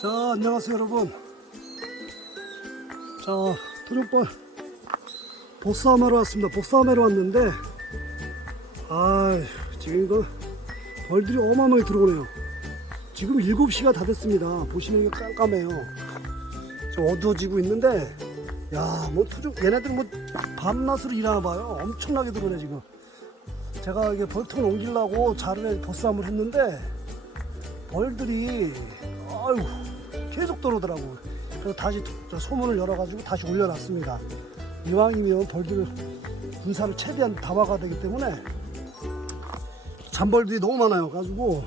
자, 안녕하세요, 여러분. 자, 토종벌 보쌈하러 왔습니다. 보쌈하러 왔는데, 아, 지금 이거 벌들이 어마어마하게 들어오네요. 지금 7시가 다 됐습니다. 보시면 이게 깜깜해요. 좀 어두워지고 있는데, 야, 뭐 토종, 얘네들 뭐 밤낮으로 일하나 봐요. 엄청나게 들어오네, 지금. 제가 이게 벌통을 옮기려고 자루에 보쌈을 했는데, 벌들이 아유 계속 들어오더라고. 그래서 다시 저 소문을 열어가지고 다시 올려놨습니다. 이왕이면 벌들 군사를 최대한 다화가 되기 때문에 잔벌들이 너무 많아요. 가지고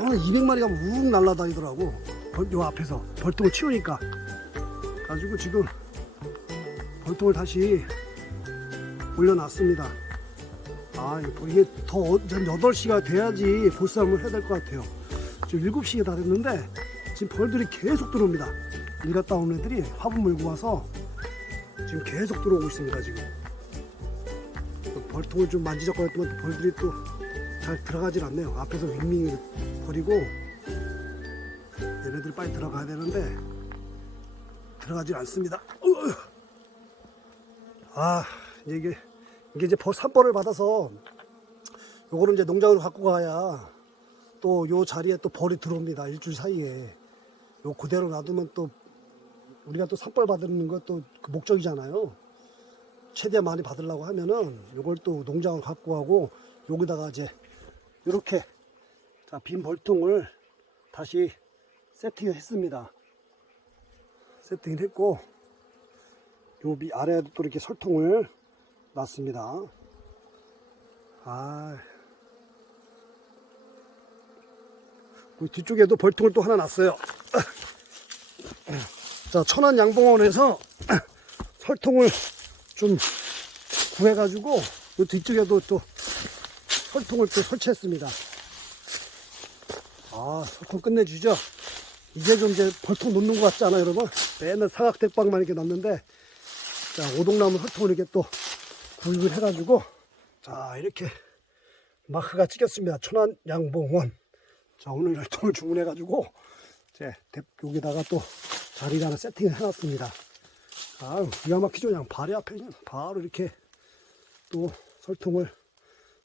오늘 200마리가 욱 날아다니더라고. 벌- 요 앞에서 벌통을 치우니까. 가지고 지금 벌통을 다시 올려놨습니다. 아, 이게 더, 어- 한 8시가 돼야지 보쌈을 해야 될 것 같아요. 지금 7시가 다 됐는데, 지금 벌들이 계속 들어옵니다. 일 갔다 온 애들이 화분 몰고 와서 지금 계속 들어오고 있습니다, 지금. 또 벌통을 좀 만지작거렸더니 또 벌들이 또 잘 들어가질 않네요. 앞에서 윙윙 거리고, 얘네들 빨리 들어가야 되는데, 들어가질 않습니다. 으. 아, 이게 이게 이제 벌 산벌을 받아서 요거는 이제 농장으로 갖고 가야 또 요 자리에 또 벌이 들어옵니다. 일주일 사이에. 요 그대로 놔두면 또 우리가 또 산벌 받는 것도 그 목적이잖아요. 최대한 많이 받으려고 하면은 요걸 또 농장을 갖고 가고 여기다가 이제 이렇게 자, 빈 벌통을 다시 세팅을 했습니다. 세팅을 했고 요위 아래에도 또 이렇게 설통을 놨습니다. 아. 그 뒤쪽에도 벌통을 또 하나 놨어요. 자, 천안 양봉원에서 설통을 좀 구해가지고 이 뒤쪽에도 또 설통을 또 설치했습니다. 아, 설통 끝내주죠? 이제 좀 이제 벌통 놓는 것 같지 않아요, 여러분? 맨날 사각대빵만 이렇게 놨는데, 자, 오동나무 설통을 이렇게 또 구입을 해가지고, 자, 이렇게 마크가 찍혔습니다. 천안 양봉원. 자, 오늘 열통을 주문해 가지고, 제 여기다가 또 자리를 하나 세팅을 해놨습니다. 아유, 기가 막히죠. 그냥 발이 앞에 그냥 바로 이렇게 또 설통을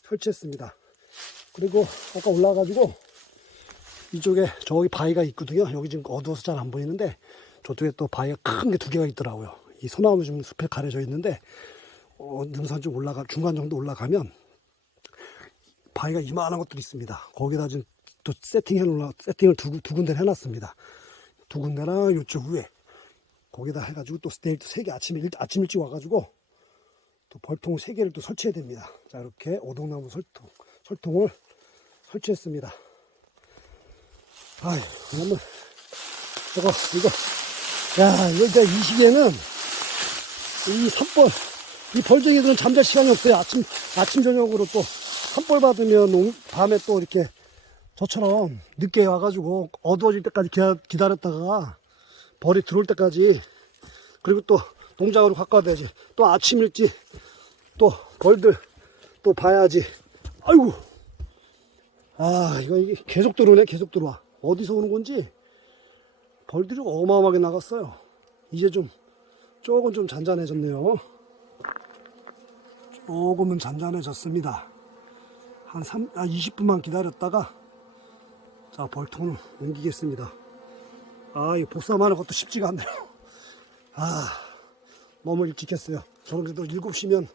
설치했습니다. 그리고 아까 올라가가지고 이쪽에 저기 바위가 있거든요. 여기 지금 어두워서 잘 안 보이는데 저쪽에 또 바위가 큰 게 두 개가 있더라고요. 이 소나무 좀 숲에 가려져 있는데 어, 능선 좀 올라가 중간 정도 올라가면 바위가 이만한 것들이 있습니다. 거기다 지금 또 세팅해 놓 세팅을 두, 두 군데 해놨습니다. 두 군데랑 이쪽 위에 거기다 해가지고 또 내일 또 세 개 아침에 일, 아침 일찍 와가지고 또 벌통 세 개를 또 설치해야 됩니다. 자 이렇게 오동나무 설통 설통을 설치했습니다. 아유 그러면 저거 이거 야 이거 이제 이 시기에는 이 산벌 이 벌쟁이들은 잠잘 시간이 없어요. 아침 아침 저녁으로 또 산벌 받으면 오- 밤에 또 이렇게 저처럼 늦게 와가지고 어두워질 때까지 기다, 기다 렸다가 벌이 들어올 때까지 그리고 또 농장으로 갖고 와야 되지. 또 아침 일찍 또 벌들 또 봐야지. 아이고. 아, 이거 이게 계속 들어오네, 계속 들어와. 어디서 오는 건지 벌들이 어마어마하게 나갔어요. 이제 좀, 조금 좀 잔잔해졌네요. 조금은 잔잔해졌습니다. 한 3, 아, 20분만 기다렸다가 자, 벌통을 옮기겠습니다. 아, 이 보쌈하는 것도 쉽지가 않네요. 아, 너무 일찍 했어요. 저는 그래도 7시면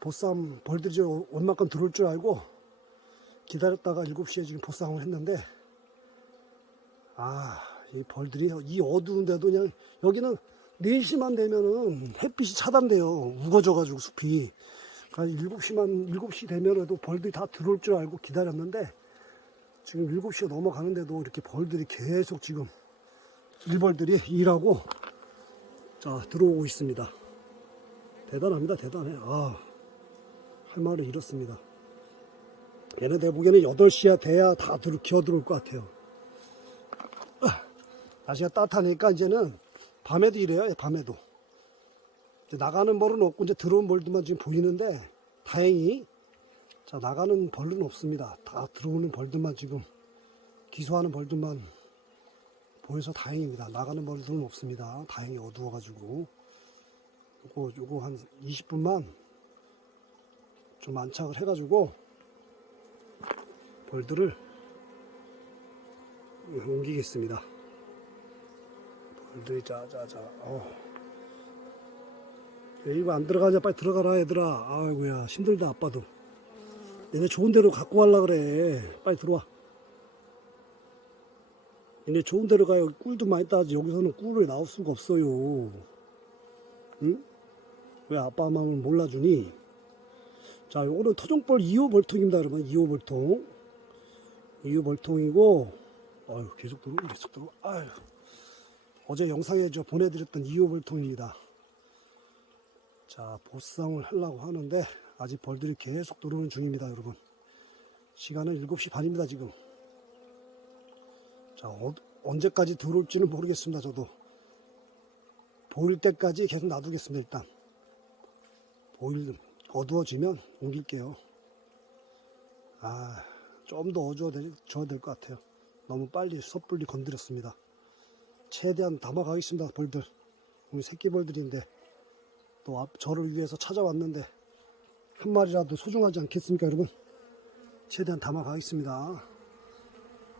보쌈 벌들이 좀 얼마큼 들어올 줄 알고 기다렸다가 7시에 지금 보쌈을 했는데 아, 이 벌들이 이 어두운데도 그냥 여기는 4시만 되면은 햇빛이 차단돼요. 우거져가지고 숲이. 그러니까 7시만, 7시 되면에도 벌들이 다 들어올 줄 알고 기다렸는데 지금 7시가 넘어가는데도 이렇게 벌들이 계속 지금 일벌들이 일하고 자 들어오고 있습니다. 대단합니다. 대단해. 아, 할 말을 잃었습니다. 얘네들 보기에는 8시야 돼야 다 들어, 기어 들어올 것 같아요. 아, 날씨가 따뜻하니까 이제는 밤에도 이래요. 밤에도. 이제 나가는 벌은 없고 이제 들어온 벌들만 지금 보이는데 다행히 자 나가는 벌은 없습니다. 다 들어오는 벌들만 지금 기소하는 벌들만 보여서 다행입니다. 나가는 벌들은 없습니다. 다행히 어두워 가지고. 요거, 요거 한 20분만 좀 안착을 해 가지고 벌들을 옮기겠습니다. 벌들이 자자자. 어. 야, 이거 안 들어가냐? 빨리 들어가라 얘들아. 아이고야 힘들다 아빠도. 얘네 좋은 데로 갖고 갈라 그래. 빨리 들어와. 얘네 좋은 데로 가요. 꿀도 많이 따지. 여기서는 꿀을 나올 수가 없어요. 응? 왜 아빠 마음을 몰라주니? 자, 요거는 토종벌 2호 벌통입니다, 여러분. 2호 벌통. 2호 벌통이고, 아유, 계속 들어, 계속 들어. 아유. 어제 영상에 저 보내드렸던 2호 벌통입니다. 자, 보상을 하려고 하는데, 아직 벌들이 계속 들어오는 중입니다, 여러분. 시간은 7시 반입니다, 지금. 자, 어- 언제까지 들어올지는 모르겠습니다, 저도. 보일 때까지 계속 놔두겠습니다, 일단. 보일, 어두워지면 옮길게요. 아, 좀 더 어두워져야 될 것 같아요. 너무 빨리 섣불리 건드렸습니다. 최대한 담아가겠습니다, 벌들. 우리 새끼 벌들인데, 또 앞, 저를 위해서 찾아왔는데, 한 마리라도 소중하지 않겠습니까, 여러분? 최대한 담아가겠습니다.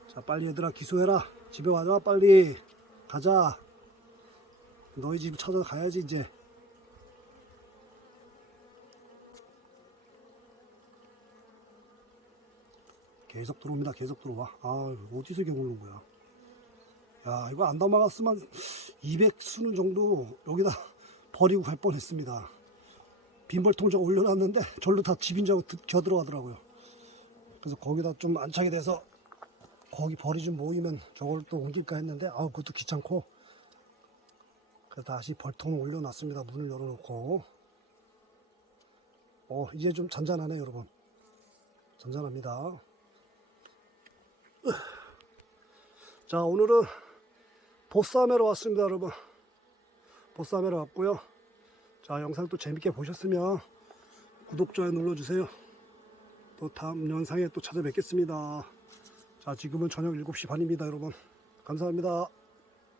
자, 빨리 얘들아, 기소해라. 집에 와라, 빨리. 가자. 너희 집 찾아가야지, 이제. 계속 들어옵니다. 계속 들어와. 아, 어디서 경오는 거야? 야, 이거 안 담아갔으면 200 수는 정도 여기다 버리고 갈 뻔했습니다. 빈벌통 저거 올려놨는데 절로 다 집인 줄 알고 드- 겨 들어가더라고요. 그래서 거기다 좀 안착이 돼서 거기 벌이 좀 모이면 저걸 또 옮길까 했는데 아 그것도 귀찮고 그래서 다시 벌통을 올려놨습니다. 문을 열어놓고 어 이제 좀 잔잔하네 여러분. 잔잔합니다. 자 오늘은 보쌈하러 왔습니다 여러분 보쌈하러 왔고요 자 영상 또 재밌게 보셨으면 구독 좋아요 눌러주세요. 또 다음 영상에 또 찾아뵙겠습니다. 자 지금은 저녁 7시 반입니다 여러분. 감사합니다